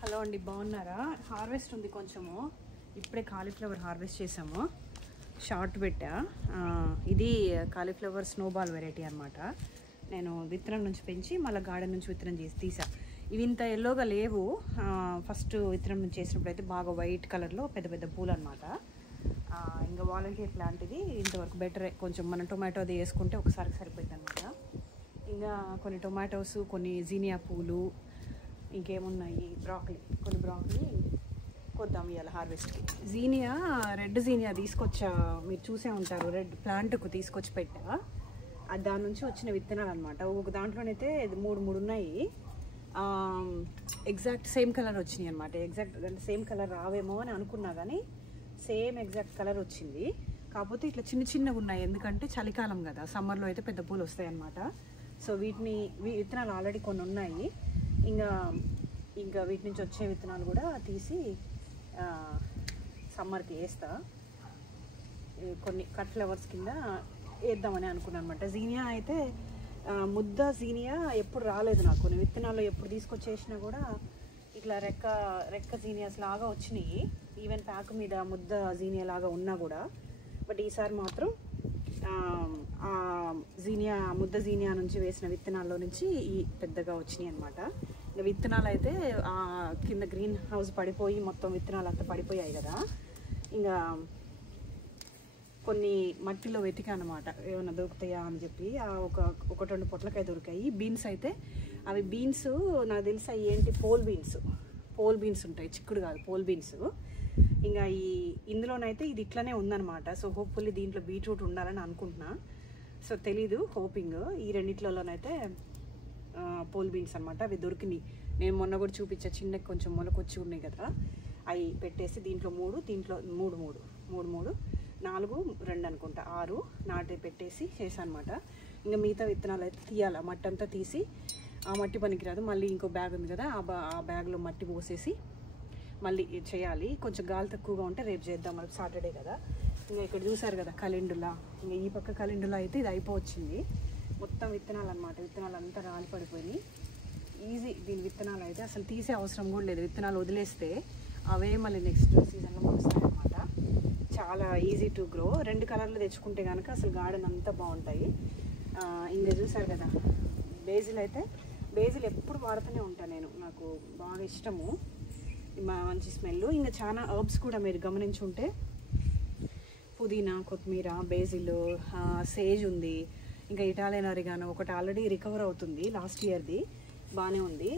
Hello అండి, బాగున్నారా? Harvest ఉంది కొంచెము. ఇప్పుడే కాలీఫ్లవర్ హార్వెస్ట్ చేసాము. షార్ట్ పెట్టా. ఇది కాలీఫ్లవర్ స్నోబాల్ వెరైటీ అనమాట. నేను విత్తనం నుంచి పెంచి మళ్ళీ గార్డెన్ నుంచి విత్తనం చేసి తీసా. ఇవి ఇంత ఎల్లోగా లేవు. ఫస్ట్ విత్తనం నుంచి చేసినప్పుడు అయితే బాగా వైట్ కలర్లో పెద్ద పెద్ద పూలు అనమాట. ఇంకా వాలంటీర్ ప్లాంట్ ఇది ఇంతవరకు బెటరే. కొంచెం మనం టొమాటో అది వేసుకుంటే ఒకసారి సరిపోయింది అనమాట. ఇంకా కొన్ని టొమాటోస్, కొన్ని జీనియా పూలు, ఇంకేమున్నాయి కొన్ని బ్రాకలీ కొద్దాం ఇవాళ హార్వెస్ట్కి. జీనియా, రెడ్ జీనియా తీసుకొచ్చా, మీరు చూసే ఉంటారు. రెడ్ ప్లాంట్కు తీసుకొచ్చి పెట్టా. దాని నుంచి వచ్చిన విత్తనాలు అనమాట. ఒక దాంట్లోనైతే మూడు ఉన్నాయి. ఎగ్జాక్ట్ సేమ్ కలర్ వచ్చినాయి అనమాట. ఎగ్జాక్ట్ అంటే సేమ్ కలర్ రావేమో అని అనుకున్నా, కానీ సేమ్ ఎగ్జాక్ట్ కలర్ వచ్చింది. కాకపోతే ఇట్లా చిన్న చిన్నగా ఉన్నాయి, ఎందుకంటే చలికాలం కదా. సమ్మర్లో అయితే పెద్ద పూలు వస్తాయి అన్నమాట. సో విత్తనాలు ఆల్రెడీ కొన్ని ఉన్నాయి. ఇంకా వీటి నుంచి వచ్చే విత్తనాలు కూడా తీసి సమ్మర్కి వేస్తా. కొన్ని కట్ ఫ్లవర్స్ కింద వేద్దామని అనుకున్నాను అనమాట. జీనియా అయితే ముద్ద జీనియా ఎప్పుడు రాలేదు నాకు. కొన్ని విత్తనాలు ఎప్పుడు తీసుకొచ్చేసినా కూడా ఇట్లా రెక్క జీనియాస్ లాగా వచ్చినాయి. ఈవెన్ ప్యాక్ మీద ముద్ద జీనియా లాగా ఉన్నా కూడా. బట్ ఈసారి మాత్రం ముద్ద జీనియా నుంచి వేసిన విత్తనాల్లో నుంచి ఈ పెద్దగా వచ్చినాయి అనమాట. ఇంకా విత్తనాలు అయితే కింద గ్రీన్ హౌస్ పడిపోయి మొత్తం విత్తనాలు అంతా పడిపోయాయి కదా. ఇంకా కొన్ని మట్టిలో వెతికా అనమాట, ఏమైనా దొరుకుతాయా అని చెప్పి. ఒకటి రెండు పొట్లకాయ దొరికాయి. బీన్స్ అయితే అవి బీన్స్ నాకు తెలిసి అవి ఏంటి, పోల్ బీన్స్ ఉంటాయి, చిక్కుడు కాదు, పోల్ బీన్స్. ఇంకా ఇందులోనైతే ఇది ఇట్లానే ఉందన్నమాట. సో హోప్ఫుల్లీ దీంట్లో బీట్రూట్ ఉండాలని అనుకుంటున్నా. సో తెలీదు, హోపింగ్. ఈ రెండిట్లలోనైతే పోల్ బీన్స్ అనమాట. అవి దొరికినాయి. నేను మొన్న కూడా చూపించా, చిన్నకి కొంచెం మొలకొచ్చి ఉన్నాయి కదా. అవి పెట్టేసి దీంట్లో మూడు 4, 2 అనుకుంటా 6 నాటి పెట్టేసి చేశాను అనమాట. ఇంకా మిగతా విత్తనాలు అయితే తీయాలి. మట్టి అంతా తీసి, ఆ మట్టి పనికిరాదు, మళ్ళీ ఇంకో బ్యాగ్ ఉంది కదా, ఆ బ్యాగ్లో మట్టి పోసేసి మళ్ళీ చేయాలి. కొంచెం గాలి తక్కువగా ఉంటే రేపు చేద్దాం, మనకు సాటర్డే కదా. ఇంకా ఇక్కడ చూసారు కదా కలిండులా. ఇంకా ఈ పక్క కలిండులా అయితే ఇది అయిపోవచ్చింది. మొత్తం విత్తనాలు అనమాట. విత్తనాలు అంతా రాలి పడిపోయినాయి. ఈజీ దీని విత్తనాలు అయితే అసలు తీసే అవసరం కూడా లేదు. విత్తనాలు వదిలేస్తే అవే మళ్ళీ నెక్స్ట్ సీజన్లో వస్తాయన్నమాట. చాలా ఈజీ టు గ్రో. 2 కలర్లు తెచ్చుకుంటే కనుక అసలు గార్డెన్ అంతా బాగుంటాయి. ఇంకా చూసారు కదా బేజిల్ ఎప్పుడు వాడుతూనే ఉంటాను నేను. నాకు బాగా ఇష్టము, మంచి స్మెల్. ఇంకా చాలా హర్బ్స్ కూడా మీరు గమనించుంటే, పుదీనా, కొత్తిమీర, బేజిల్, సేజ్ ఉంది. ఇంకా ఇటాలియన్ ఆరిగానో ఒకటి ఆల్రెడీ రికవర్ అవుతుంది, లాస్ట్ ఇయర్ది బాగానే ఉంది.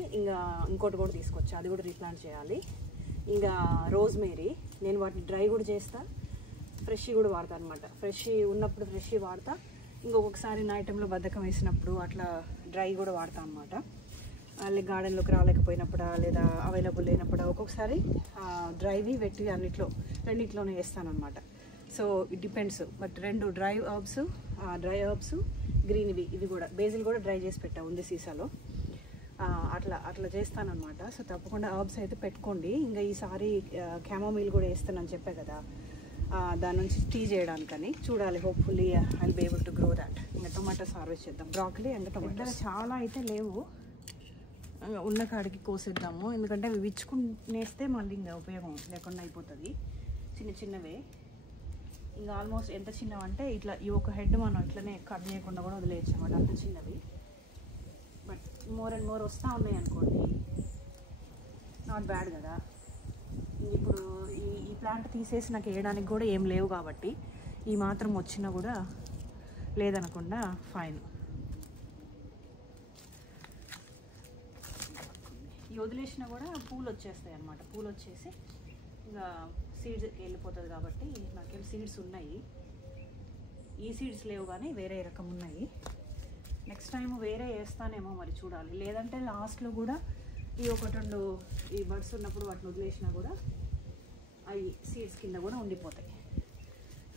ఇంకోటి కూడా తీసుకొచ్చా, అది కూడా రీప్లాంట్ చేయాలి. ఇంకా రోజ్మేరీ, నేను వాటిని డ్రై కూడా చేస్తా, ఫ్రెష్ కూడా వాడతా అనమాట. ఫ్రెష్ ఉన్నప్పుడు ఫ్రెష్ వాడతా, ఇంకొకసారి నైట్ టైంలో బద్ధకం వేసినప్పుడు అట్లా డ్రై కూడా వాడతా అనమాట. మళ్ళీ గార్డెన్లోకి రాలేకపోయినప్పుడు లేదా అవైలబుల్ లేనప్పుడు ఒక్కొక్కసారి డ్రైవి వెట్టి రెండిట్లోనే వేస్తాను అనమాట. So it depends. But 2 dry herbs గ్రీన్వి, ఇవి కూడా బేజిల్ కూడా డ్రై చేసి పెట్టా ఉంది సీసాలో. అట్లా చేస్తానమాట. సో తప్పకుండా హర్బ్స్ అయితే పెట్టుకోండి. ఇంకా ఈసారి క్యామోమిల్ కూడా వేస్తానని చెప్పా కదా, దాని నుంచి టీ చేయడానికని. చూడాలి, hopefully I be able to grow that. ఇంకా టొమాటోస్ హార్వెస్ట్ చేద్దాం. బ్రాకలీ అండ్ టొమాటో చాలా అయితే లేవు, ఉన్న కాడికి కోసేద్దాము. ఎందుకంటే అవి విచ్చుకునేస్తే మళ్ళీ ఇంకా ఉపయోగం లేకుండా అయిపోతుంది. చిన్నవే. ఇంకా ఆల్మోస్ట్ ఎంత చిన్నవంటే ఇట్లా ఈ ఒక హెడ్ మనం ఇట్లనే కట్ చేయకుండా కూడా వదిలేయచ్చు అన్నమాట, అంత చిన్నవి. బట్ మోర్ అండ్ మోర్ వస్తూ ఉన్నాయి అనుకోండి, నాట్ బ్యాడ్ కదా. ఇప్పుడు ఈ ప్లాంట్ తీసేసి నాకు వేయడానికి కూడా ఏం లేవు కాబట్టి, ఈ మాత్రం వచ్చినా కూడా లేదనకుండా ఫైన్. ఈ వదిలేసినా కూడా పూలు వచ్చేస్తాయి అన్నమాట. పూలు వచ్చేసి ఇంకా సీడ్స్కి వెళ్ళిపోతుంది కాబట్టి నాకేం సీడ్స్ ఉన్నాయి. ఈ సీడ్స్ లేవు కానీ వేరే రకం ఉన్నాయి. నెక్స్ట్ టైం వేరే వేస్తానేమో, మరి చూడాలి. లేదంటే లాస్ట్లో కూడా ఈ 1-2 ఈ బర్డ్స్ ఉన్నప్పుడు వాటిని వదిలేసినా కూడా అవి సీడ్స్ కింద కూడా ఉండిపోతాయి.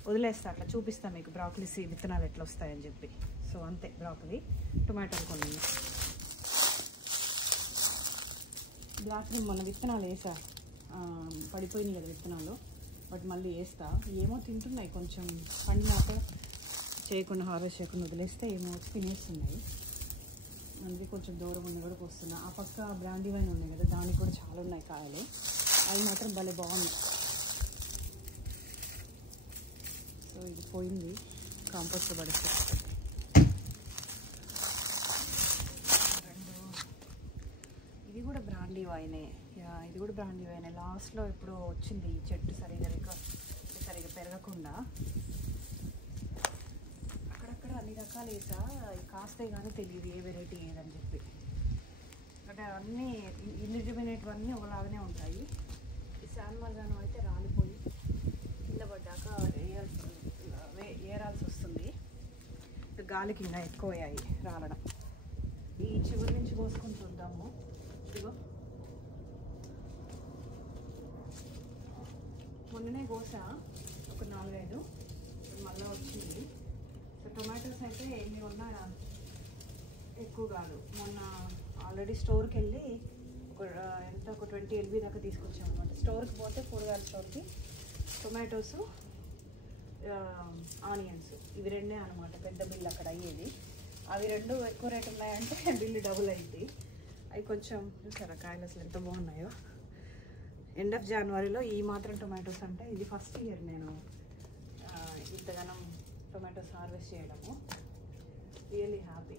వదిలేస్తా, అట్లా చూపిస్తాను మీకు బ్రాకలీ విత్తనాలు ఎట్లా వస్తాయని చెప్పి. సో అంతే. బ్రాకలీ, టొమాటోలు కొన్ని. బ్లాక్ మొన్న విత్తనాలు వేసా, పడిపోయినాయి కదా విత్తనాలు. బట్ మళ్ళీ వేస్తా. ఏమో తింటున్నాయి, కొంచెం పండినాక చేయకుండా హార్వెస్ట్ చేయకుండా వదిలేస్తే ఏమో తినేస్తున్నాయి. అందుకే కొంచెం దూరం ఉన్న కూడా వస్తున్నా. ఆ పక్క బ్రాండీ వైన్ ఉన్నాయి కదా, దానికి కూడా చాలా ఉన్నాయి కాయలు. అవి మాత్రం భలే బాగున్నాయి. సో ఇది పోయింది, కాంపోస్ట్ పడేస్తుంది. ఇది కూడా బ్రాండీ వైనే. ఇది కూడా బ్రాండీ వైనే. లాస్ట్లో ఎప్పుడో వచ్చింది ఈ చెట్టు సరిగా పెరగకుండా. అక్కడక్కడ అన్ని రకాలు వేసా, కాస్తే కానీ తెలియదు ఏ వెరైటీ ఏదని చెప్పి. అంటే అన్నీ ఇండిటర్మినేటివన్నీ ఒకలాగానే ఉంటాయి. ఈ శాన్ మర్గానో అయితే రాలిపోయి కింద పడ్డాక ఏరాల్సి వస్తుంది. గాలికి ఇంకా ఎక్కువయ్యాయి రాలడం. ఈ చివరి నుంచి కోసుకొని చూద్దాము. ఇదిగో మొన్ననే కోసా ఒక 4-5, మళ్ళీ వచ్చింది. సో టొమాటోస్ అయితే ఎన్ని ఉన్నా ఎక్కువ కాదు. మొన్న ఆల్రెడీ స్టోర్కి వెళ్ళి ఒక 20 LB దాకా తీసుకొచ్చాము అనమాట. స్టోర్కి పోతే కూరగాయల స్టోర్కి టొమాటోస్, ఆనియన్స్ ఇవి రెండే అనమాట పెద్ద బిల్ అక్కడ అయ్యేది. అవి రెండు ఎక్కువ రేట్ ఉన్నాయంటే బిల్లు డబుల్ అయింది. అవి కొంచెం చూసారా కాయలు అసలు ఎంత బాగున్నాయో. ఎండ్ ఆఫ్ జనవరిలో ఈ మాత్రం టొమాటోస్ అంటే ఇది ఫస్ట్ ఇయర్ నేను ఇంతగానం టొమాటోస్ హార్వెస్ట్ చేయడము. Really happy.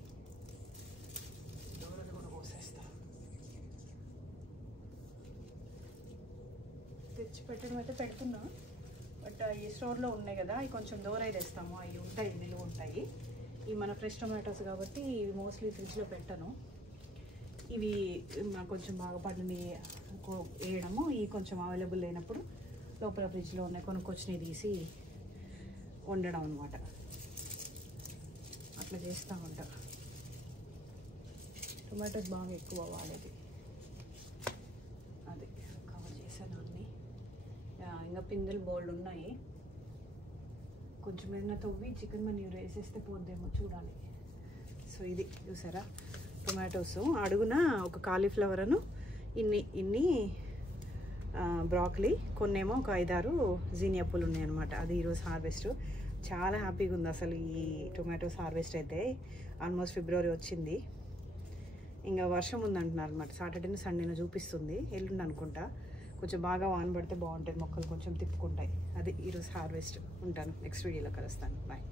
దూరలు కూడా కోసేస్తా. తెచ్చి పెట్టడం అయితే పెడుతున్నా, బట్ ఈ స్టోర్లో ఉన్నాయి కదా అవి కొంచెం దూరం తెస్తాము. అవి ఉంటాయి, నిలువ ఉంటాయి. ఇవి మన ఫ్రెష్ టొమాటోస్ కాబట్టి ఇవి మోస్ట్లీ ఫ్రిడ్జ్లో పెట్టను. ఇవి నాకు కొంచెం బాగా పండుని వేయడము. ఇవి కొంచెం అవైలబుల్ లేనప్పుడు లోపల ఫ్రిడ్జ్లో ఉన్నాయి కొనుక్కొచ్చినవి తీసి వండడం అనమాట. అట్లా చేస్తూ ఉంటా. టొమాటోస్ బాగా ఎక్కువ వాడేది. అది కవర్ చేశాను అన్నీ. ఇంకా పిందెలు బోల్డ్ ఉన్నాయి. కొంచెం ఏదైనా తవ్వి చికెన్ మనీర్ వేసేస్తే పోద్దేమో చూడాలి. సో ఇది చూసారా టొమాటోస్. అడుగున ఒక కాలీఫ్లవర్, ఇన్ని బ్రాకలీ, కొన్నేమో ఒక 5-6 జీనియా పూలు ఉన్నాయి అనమాట. అది ఈరోజు హార్వెస్ట్. చాలా హ్యాపీగా ఉంది అసలు ఈ టొమాటోస్ హార్వెస్ట్ అయితే. ఆల్మోస్ట్ ఫిబ్రవరి వచ్చింది. ఇంకా వర్షం ఉందంటున్నారు అనమాట. సాటర్డేను సండేను చూపిస్తుంది, ఎల్లుండి అనుకుంటా. కొంచెం బాగా వాన పడితే బాగుంటుంది, మొక్కలు కొంచెం తిప్పుకుంటాయి. అది ఈరోజు హార్వెస్ట్. ఉంటాను, నెక్స్ట్ వీడియోలో కలుస్తాను. బాయ్.